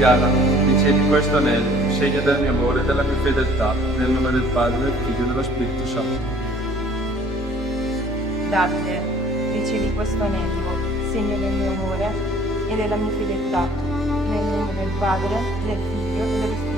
Chiara, ricevi questo anello, segno del mio amore e della mia fedeltà, nel nome del Padre, del Figlio e dello Spirito Santo. Davide, ricevi questo anello, segno del mio amore e della mia fedeltà, nel nome del Padre, del Figlio e dello Spirito Santo.